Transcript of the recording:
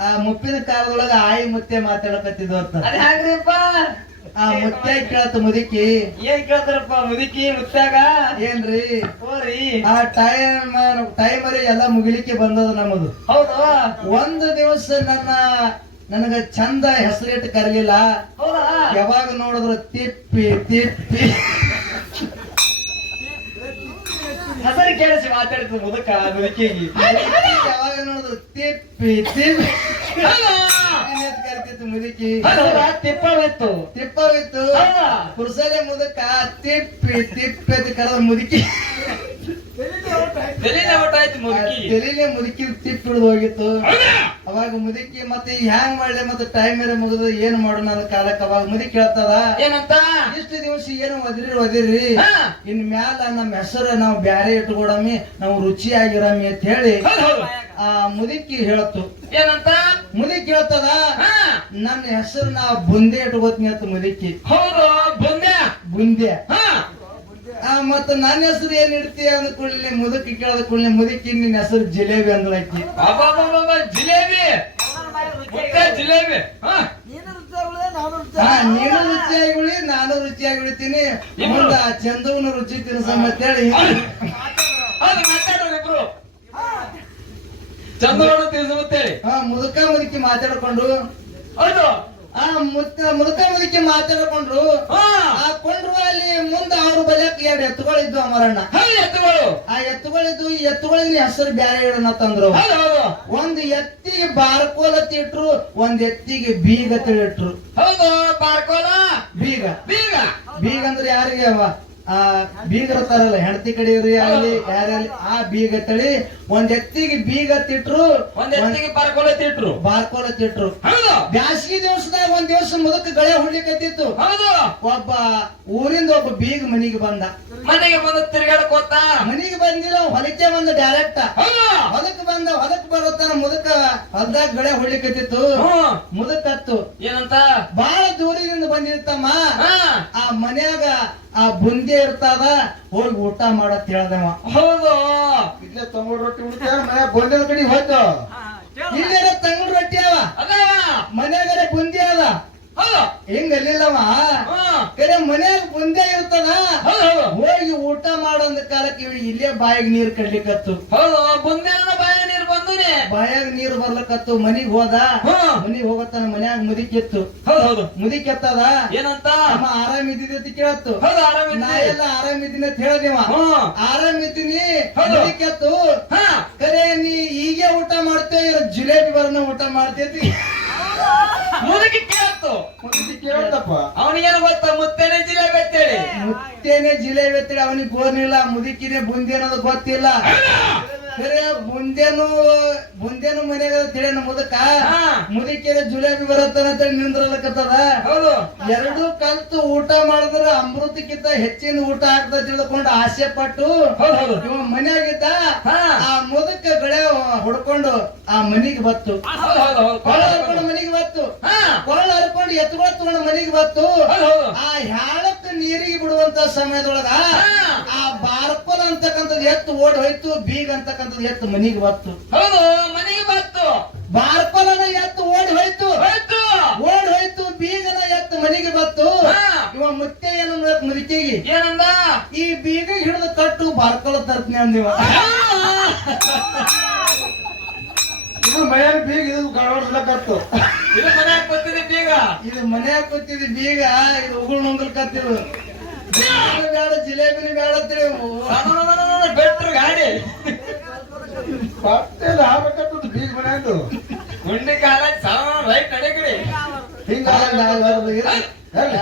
ಆ ಮುಪ್ಪಿನ ಕಾಲದೊಳಗ ಆಯಿ ಮುತ್ತೆ ಮಾತಾಡಕತ್ತಿದ್ವು ಅಂತ. ಅದ ಹ್ಯಾಂಗ್ರಿಪ್ಪ? ಆ ಮುತ್ತೆ ಕೇಳತ್ತ ಮುದುಕಿ. ಏನ್ ಕೇಳ್ತಾರಪ್ಪ ಮುದುಕಿ ಮುತ್ತಾಗ ಏನ್ರಿ? ಹೋರಿ. ಆ ಟೈಮ್ ಟೈಮರಿ ಎಲ್ಲ ಮುಗಿಲಿಕ್ಕೆ ಬಂದದ ನಮ್ಮದು. ಹೌದು. ಒಂದು ದಿವಸ ನನ್ನ ನನಗ ಚಂದ ಹೆಸರಿಟ್ಟು ಕರಲಿಲ್ಲ. ಯಾವಾಗ ನೋಡಿದ್ರ ತಿಪ್ಪಿ ತಿಪ್ಪಿ. ಹೆಸರು ಕೇಳಿಸಿ ಮಾತಾಡ್ತು ಮುದಕ ಮುದುಕಿಗೆ ಯಾವಾಗ ನೋಡುದು? ತಿಪ್ಪಿ ತಿಪ್ಪಿ. ಕರ್ತಿತ್ತು ಮುದುಕಿ. ತಿಪ್ಪವಿತ್ತು. ತಿಪ್ಪವಿತ್ತು. ಹೌದಾ ಕುರ್ಸಲೆ ಮುದಕ ತಿಪ್ಪಿ ತಿಪ್ಪಿ ಅಂತ ಕರೆದ ಮುದುಕಿ. ತಲೆನೇ ಒಟ್ಟಾಯ್ತು ಮುದುಕಿ? ತಿಪ್ಪಿಡ್ದು ಮುದುಕಿ ತಿಪ್ಪಿ ಹಿಡಿದು ಹೋಗಿತ್ತು? ಹೌದಾ? ಅವಾಗ ಮುದುಕಿ ಮತ್ತೆ ಹ್ಯಾಂಗ್ ಮಾಡ್ಲಿ? ಮತ್ತೆ ಟೈಮ್ ಮೇಲೆ ಮುಗಿದು ಏನ್ ಮಾಡೋಣ? ಅನ್ನೋ ಕಾಲಕ್ಕೆ ಅವಾಗ ಮುದುಕಿ ಹೇಳ್ತದ ಏನಂತ? ಇಷ್ಟು ದಿವಸ ಏನು ಒದಿರಿ ಒದಿರಿ. ಇನ್ ಮ್ಯಾಲ ನಮ್ಮ ಹೆಸರು ನಾವು ಬ್ಯಾರೆ ಇಟ್ಕೊಡಮಿ ನಾವು ರುಚಿಯಾಗಿರಮಿ ಅಂತ ಹೇಳಿ ಆ ಮುದುಕಿ ಹೇಳತ್ತು ಏನಂತ? ಮುದುಕಿ ಹೇಳ್ತದ ನನ್ನ ಹೆಸರು ನಾ ಬುಂದೆ ಇಟ್ಕೋತೀನಿ ಅಂತ ಮುದುಕಿ. ಹೌದು ಬುಂದೆ. ಬುಂದೆ. ಮತ್ತ ನನ್ನ ಹೆಸರು ಏನ್ ಇಡ್ತೀಯ? ಅಂದ ಕೂಡಲೇ ಮುದುಕಿ ಕೇಳದ ಕೂಡಲೇ ಮುದುಕಿ ನಿನ್ನ ಹೆಸರು ಜಿಲೇಬಿ ಅಂದ್ಳಾಕಿ. ಅಬ್ಬಾ ಜಿಲೇಬಿ ಮುದ್ದ ಜಿಲೇಬಿ ನೀನು ರುಚಿಯಾಗಿ ಉಳಿ ನಾನು ರುಚಿಯಾಗಿ ಉಳಿತೀನಿ ಮುಂದ ಚಂದವನ ರುಚಿ ತಿನ್ಸಮ್ಮ ಅಂತೇಳಿ ಚಂದವನ ಚಂದವನ್ನು ಹೇಳಿ. ಹಾ ಮುದುಕ ಮುದುಕಿ ಮಾತಾಡ್ಕೊಂಡು. ಹೌದು. ಆ ಮುತ್ತ ಮುದುಕ ಮುದುಕಿ ಮಾತಾಡ್ಕೊಂಡ್ರು ಆ ಕೊಂಡ್ರು ಅಲ್ಲಿ ಮುಂದ ಅವ್ರ ಬಲಕ್ ಎರಡು ಎತ್ತುಗಳಿದ್ವು ಅಮರಣ್ಣ. ಎತ್ತುಗಳು. ಆ ಎತ್ತುಗಳಿದ್ದು ಈ ಎತ್ತುಗಳಿಗೆ ಹೆಸರು ಬ್ಯಾರೆ ಇಡೋಣ ತಂದ್ರು. ಒಂದ್ ಎತ್ತಿಗೆ ಬಾರ್ಕೋಲ ತಿಟ್ರು ಒಂದ್ ಎತ್ತಿಗೆ ಬೀಗ ಇಟ್ರು ಹೌದು ಬಾರ್ಕೋಲ. ಬೀಗ. ಬೀಗ. ಬೀಗ ಅಂದ್ರೆ ಯಾರಿಗೆ ಅವ? ಆ ಬೀಗರ ತರಲ್ಲ ಹೆಂಡತಿ ಕಡೆಯವ್ರಿ ಆಗಲಿ ಯಾರಲ್ಲಿ ಆ ಬೀಗ ತಳಿ. ಒಂದ್ ಎತ್ತಿಗೆ ಬೀಗ ತಿಟ್ರು ಒಂದ್ ಎತ್ತಿಗೆ ಬಾರ್ಕೋಲ ತಿಟ್ರು. ಬಾರ್ಕೋಲ ತಿಟ್ರು. ಬ್ಯಾಸಗಿ ಮುದಕ್ ಗಳೆ ಹೊಡ್ಲಿಕತ್ತಿತ್ತು ಹೌದು. ಒಬ್ಬ ಊರಿಂದ ಒಬ್ಬ ಬೀಗ ಮನಿಗೆ ಬಂದ. ಮನೆಗೆ ಬಂದು ತಿರ್ಗಾಡ್ಕೋತ ಮನಿಗೆ ಬಂದಿಲ್ಲ ಅವ ಹೊಲಕ್ಕೆ ಬಂದ ಡೈರೆಕ್ಟ್ ಹೌದು ಹೊಲಕ್ ಬಂದ ಹೊಲಕ್ ಬರುತ್ತಾನ ಮುದಕ ಹೊಲ್ದಾಗ ಗಳೆ ಹೊಡ್ಲಿಕತ್ತಿತ್ತು ಹ್ಮ್. ಮುದಕತ್ತು ಏನಂತ? ಬಹಳ ದೂರದಿಂದ ಬಂದಿರ್ತಮ್ಮ ಆ ಮನ್ಯಾಗ ಆ ಬುಂದಿ ಇರ್ತದ ಹೋಗಿ ಊಟ ಮಾಡತ್ ಹೇಳ್ದವ. ಹೌದು. ಇಲ್ಲೇ ತಂಗುಡ್ ರೊಟ್ಟಿ ಉಡ್ತಾರ ಮನ್ಯಾಗ ಬುಂದಿ ಕಡೆ ಹೋಯ್ತು. ಇಲ್ಲೇ ತಂಗುಡ್ ರೊಟ್ಟಿ ಅವ ಅದಾವ ಮನ್ಯಾಗರೆ ಬುಂದಿ ಅದ ಹೌದು ಹಿಂಗ ಅಲ್ಲಿಲ್ಲವ? ಕರೆ ಮನೆಯಾಗ ಮುಂದೆ ಇರ್ತದ? ಹೋಗಿ ಊಟ ಮಾಡೋಂದ ಕಾಲಕ್ಕೆ ಇವ್ ಇಲ್ಲೇ ಬಾಯಿಗೆ ನೀರ್ ಕಡ್ಲಿಕತ್ತು. ಹೌದು ಬುಂದೇನ ಬಾಯ ನೀರು ಬಂದುನೆ. ಬಾಯಾಗ ನೀರ್ ಬರ್ಲಕತ್ತು ಮನಿಗ್ ಹೋದ. ಮನಿಗ್ ಹೋಗತ್ತಾನ ಮನ್ಯಾಗ ಮುದಿಕಿತ್ತು. ಹೌದು ಮುದಿಕೆತ್ತದ? ಏನಂತ? ಅಮ್ಮ ಆರಾಮ್ ಇದ್ದಿದ್ದೆ ಅಂತ ಕೇಳತ್ತು ಹೌದು ನಾ ಎಲ್ಲ ಆರಾಮ್ ಇದ್ದೀನಿ ಅಂತ ಹೇಳಿದಿವ ಆರಾಮ್ ಇದ್ದೀನಿ. ಮುದಿಕೆತ್ತು. ಹಾ. ಕರೆ ನೀ ಈಗೇ ಊಟ ಮಾಡ್ತೇ ಇಲ್ಲ ಜಿಲೇಬಿ ಬರನ ಊಟ ಮಾಡ್ತೈತಿ ಮುದುಕಿ ಕೇಳ್ತು ಮುದುಕಿ ಕೇಳ್ತಪ್ಪ ಅವನಿಗೇನು ಗೊತ್ತ? ಮುತ್ತೇನೆ ಜಿಲೇಬಿ ಅಂತೇಳಿ ಮುತ್ತೇನೆ ಜಿಲೇಬಿ ಎತ್ತಿರಿ ಅವನಿಗೆ ಗೋರ್ನಿಲ್ಲ ಮುದುಕಿನೇ ಬುಂದಿ ಅನ್ನೋದು ಗೊತ್ತಿಲ್ಲ. ಖರೆ ಬುಂದೇನು ಬುಂದೇನು ಮನೆಗೆ ತಿಳಿಯನ ಮುದಕ. ಹಾ. ಜುಲಾಬಿ ಜಿಲೇಬಿ ಬರತ್ತಾನ ಅಂತ ನಿಂದ್ರಲಕತ್ತದ? ಹೌದು. ಎರಡು ಕಲ್ತು ಊಟ ಮಾಡಿದ್ರ ಅಮೃತಕ್ಕಿಂತ ಹೆಚ್ಚಿನ ಊಟ ಆಗ್ತದ ತಿಳ್ಕೊಂಡು ಆಸೆ ಪಟ್ಟು ಇವ ಮನ್ಯಾಗಿದ್ದ. ಆ ಮುದಕ ಬೆಳೆ ಹುಡ್ಕೊಂಡು ಆ ಮನಿಗೆ ಬತ್ತು ಕೊಳ್ಳ ಹರ್ಕೊಂಡು ಮನಿಗೆ ಬತ್ತು ಹಾ. ಕೊಳ್ಳ ಹರ್ಕೊಂಡು ಎತ್ಕೊಳ ತಗೊಂಡು ಮನಿಗೆ ಬತ್ತು ಆ ಹ್ಯಾಳಕ್ಕ ನೀರಿಗೆ ಬಿಡುವಂತ ಸಮಯದೊಳಗ ಆ ಬಾರ್ಪಲ್ ಅಂತಕ್ಕಂಥದ್ದು ಎತ್ತು ಓಡ್ ಹೋಯ್ತು ಬೀಗ ಅಂತಕ್ಕಂಥದ್ದು ಎತ್ತು ಮನಿಗೆ ಬತ್ತು ಹೌದು ಮನೆಗೆ ಬತ್ತು ಬಾರ್ಪಲನ ಎತ್ತು ಓಡಿ ಹೋಯ್ತು ಹೋಯ್ತು ಓಡ್ ಹೋಯ್ತು ಬೀಗನ ಎತ್ತು ಮನಿಗೆ ಬತ್ತು. ಇವ ಮತ್ತೆ ಏನು ಮುದುಕಿಗೆ? ಏನಂದ? ಈ ಬೀಗ ಹಿಡಿದು ಕಟ್ಟು ಬಾರ್ಕೊಳ ತರ್ತೀನಿ ಅಂದಿವ ಇದು ಮನೆಯಾಗ ಬೀಗ ಇದು ಗಡವಡ್ಸ್ಲಕತ್ತು ಇದು ಮನ್ಯಾಗ ಗೊತ್ತಿದೆ ಬೀಗ. ಇದು ಮನ್ಯಾಗ ಕೂತಿದ್ ಬೀಗ ಇದು ಉಗುಳ್ ನುಂಗಲ್ ಕತ್ತಿರು ಬೇಡ ಜಿಲೇಬಿನಿ ಬೇಡ ಅಂತೇಳಿ ಬೆಟ್ರು ಗಾಡಿ. ಬೀಗ ಮನ್ಯಾಗ ಗುಂಡಿ ಕಾಲ ಸಾಮಾನು ರೈಟ್ ನಡೆ ಕಡೆ ಹಿಂಗ